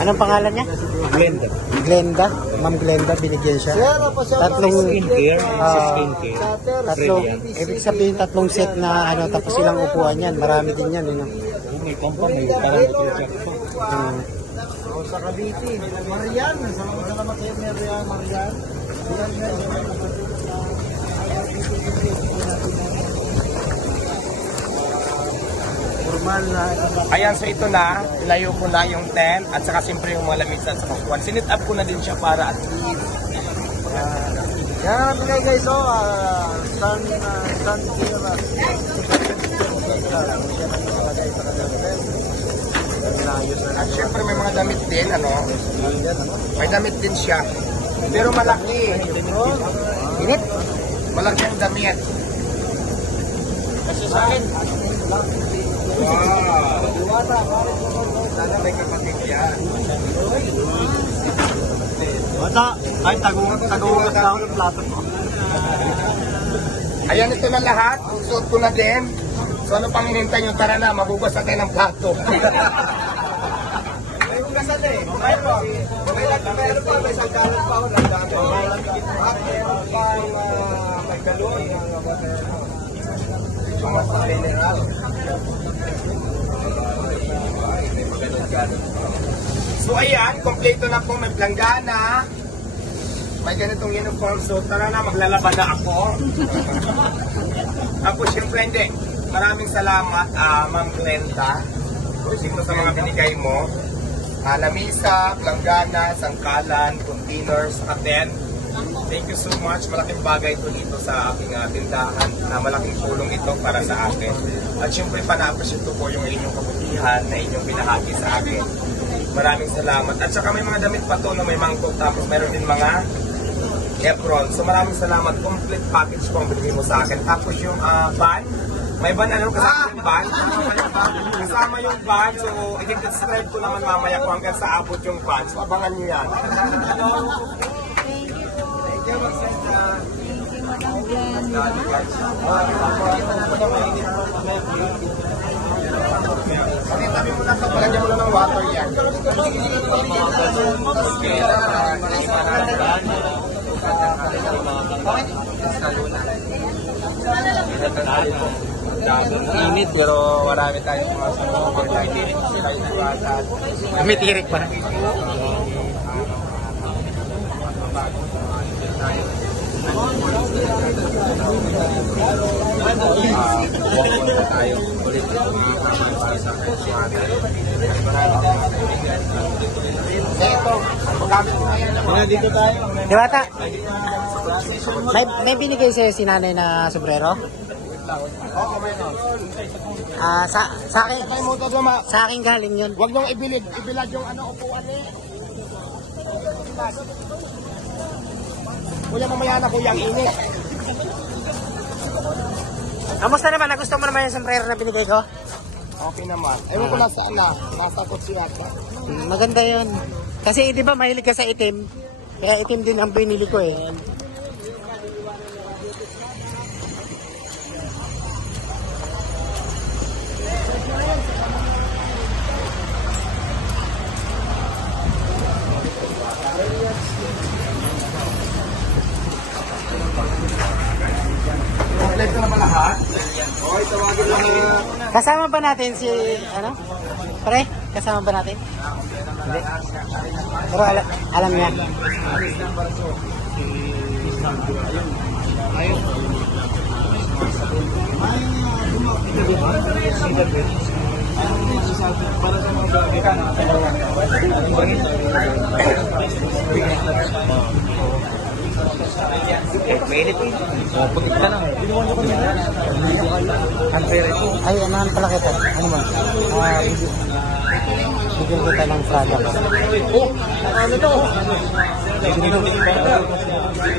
Anong pangalan niya? Glenda. Glenda. Ma'am Glenda, binigyan siya. Tatlong Skincare. Skincare. Tatlong, ibig sabihin tatlong set na ano, tapos ilang upuan yan. Marami din yan. Ano? May kampa, may tarang ito yung jack pa. Sa Cavite. Marian. Salamat kayo, Marian. Formal na. Ayan, so ito na. Layo ko na yung tent at saka siyempre yung mga lamig sa kukuan. Sinit up ko na din siya para at least. Yan natin guys, so, sun here. At syempre may mga damit din, ano? May damit din siya. Pero malaki. Init? Malaki ang damit. Kasi sa akin. Wow! Sana may kapatid yan. Bata, ay tagungat na ako ng plato mo. Ayan, ito na lahat. Suot ko na din. So ano pang hinintay nyo? Tara na, mabubasan tayo ng plato. May hugasan eh. Meron pa, may sangkalan pa ako. May galon. So ayan, kompleto na po. May planggana. May ganitong uniform. So tara na, maglalaba na ako. Tapos syempre hindi. Maraming salamat, Ma'am Glenda. Sino sa mga binigay mo. Lamisa, planggana, sangkalan, containers, katen. Thank you so much. Malaking bagay ito dito sa aking tindahan na malaking tulong ito para sa akin. At syempre pa-appreciate ko po yung inyong kabutihan na inyong binahagi sa akin. Maraming salamat. At saka may mga damit pa to na may mangkok tapos meron din mga apron. So maraming salamat. Complete package po ang binigay mo sa akin. Tapos yung van. May van, ano kasama yung van? Kasama yung van. So i-describe ko naman mamaya kung hanggang sa abot yung van. So abangan nyo yan. Tabi mo na sa palagyan mo na ng water yan. Init pero marami tayong mga May tirik pa. Dito tayo. Diwata, may binigay sa'yo si nanay na sombrero? Oo, mayroon. Sa akin galing yun. Huwag niyong ibilad yung upuan eh. Kuya, mamaya na kuya, ang init. Kamusta naman? Nagusto mo naman yung sombrero na binigay ko? Okay naman. Ewan ko lang saan na. Nasa kotse yata. Maganda yun. Kasi di ba mahilig ka sa itim? Kaya itim din ang binili ko eh. Kompleto na ba lahat? Okay, tawagin lang na. Kasama ba natin si, ano? Pre, kasama ba natin? Hindi. Pero alam niya. Mainit eh. Putik ka lang eh. Ay, ano naman pala kita? Ano ba? Bigyan kita ng product. Oh, ano to?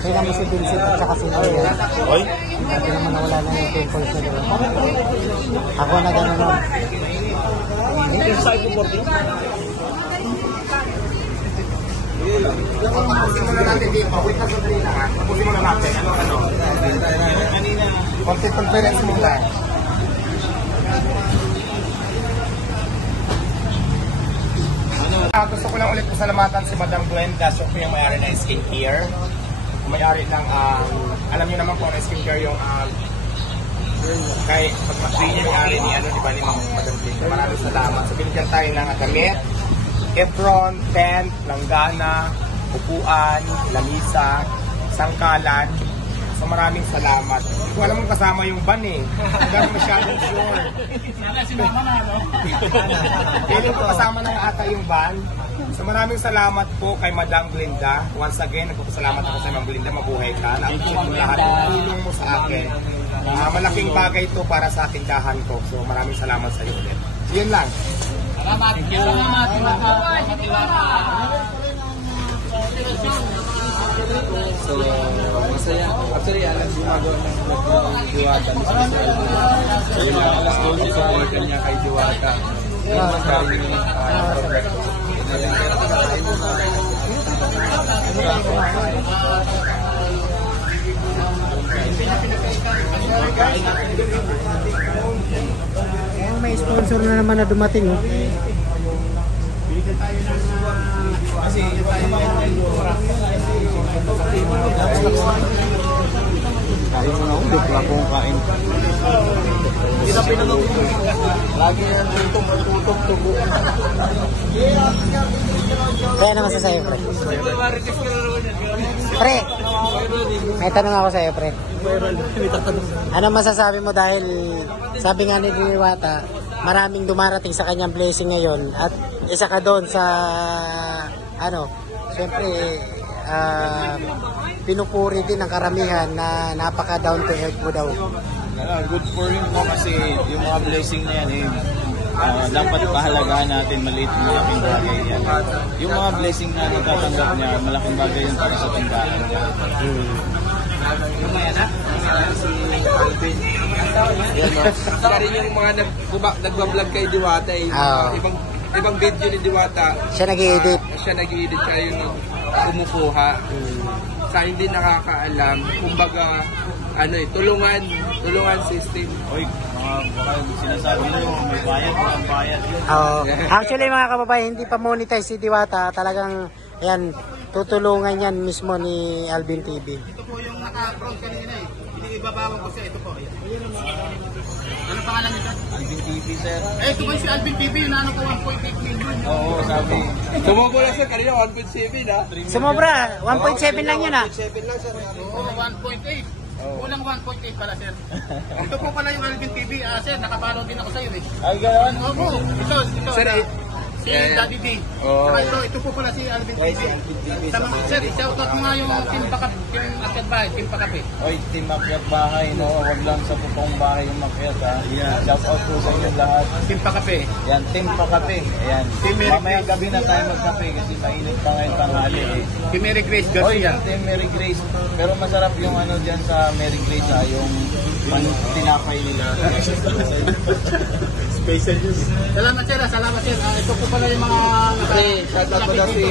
Kaya mo si Vincent at saka si Noel. Oy? Hindi naman nawala na yung pimples na doon. Ako na gano'n nun. Yung side po tapusin muna natin dito. Wait na sandali lang ha. Tapusin muna natin. Ano? Content conference muna. Gusto ko lang ulit pasalamatan si Madam Glenda. Siya po yung may-ari ng skincare. May-ari ng, alam niyo naman po ang skincare yung kay pag-train yung may-ari ni, di ba, ni Madam Glenda. Maraming salamat. So, binigyan tayo ng damit, apron, tent, langgana, upuan, lamisa, sangkalan. So maraming salamat. Hindi ko alam kung kasama yung van eh. Hindi ako masyadong sure. Sana si Mama na, no? Feeling ko kasama na ata yung van. So maraming salamat po kay Madam Glenda. Once again, nagpapasalamat ako sa Madam Glenda. Mabuhay ka. Napapasalamat mo lahat ng tulong mo sa akin. Malaking bagay ito para sa tindahan ko. So maraming salamat sa iyo ulit. Yun lang. Salamat. So, masaya. Actually, alam gumagawa ng vlog ng Diwata ni Sir. So, yung mga alas 12 sa work niya kay Diwata. Yung kami May sponsor na naman na dumating. Oh. kasi kain mo na ako, dito lang kong kain. Hindi na pinanong. Lagi yan tutok, tubo. Kaya naman sa sa'yo, pre. Pre, may tanong ako sa'yo, pre. Ano masasabi mo dahil sabi nga ni Diwata, maraming dumarating sa kanyang blessing ngayon at isa ka doon sa syempre pinupuri din ng karamihan na napaka down to earth mo daw. Good for him mo kasi yung mga blessing na yan dapat pahalagahan natin, maliit na malaking bagay yan. Yung mga blessing na natatanggap niya, malaking bagay yun para sa tindahan niya. Saka rin yung mga nagbablog kay Diwata ibang video ni Diwata. Siya nag-i-edit. Siya yung kumukuha. Sa hindi nakakaalam, kumbaga tulungan system. Oy, baka sinasabi nyo, may bayad, walang bayad yun. Actually mga kababayan, hindi pa monetize si Diwata. Talagang yan, tutulungan yan mismo ni Alvin TV. Ito po yung naka-front kanina eh. Iniibabawan ko siya. Ito po. Ano pangalan niya? Alvin TV, sir. Ito ba si Alvin TV? Yung ano ko 1.8 million. Oo, sabi. Sumubo lang siya kanina 1.7 ha? Sumobra, 1.7 lang yun ah. 1.7 lang siya. Oo, 1.8. Kulang 1.8 pala sir. Ito po pala yung Alvin TV. Sir, nakapalo din ako sa iyo eh. Ay, gano'n? Opo, ito. Sir, si Daddy D. Ito po pala si Alvin TV. Sir, i-shoutout mo nga yung Team Pakap, yung Akyat Bahay, Team Pakape. Oy, Team Akyat Bahay, no? Huwag lang sa pupong bahay yung makyat, ha? Shout out po sa inyo lahat. Team Pakape. Yan, Team Pakape. Ayan. Mamayang gabi na tayo magkape kasi mainit pa ngayon tanghali eh. Team Mary Grace Oy, Garcia. Team Mary Grace. Pero masarap yung dyan sa Mary Grace, ha? Yung tinapay nila. Salamat sir. Ito po pala yung mga... Shoutout ko na si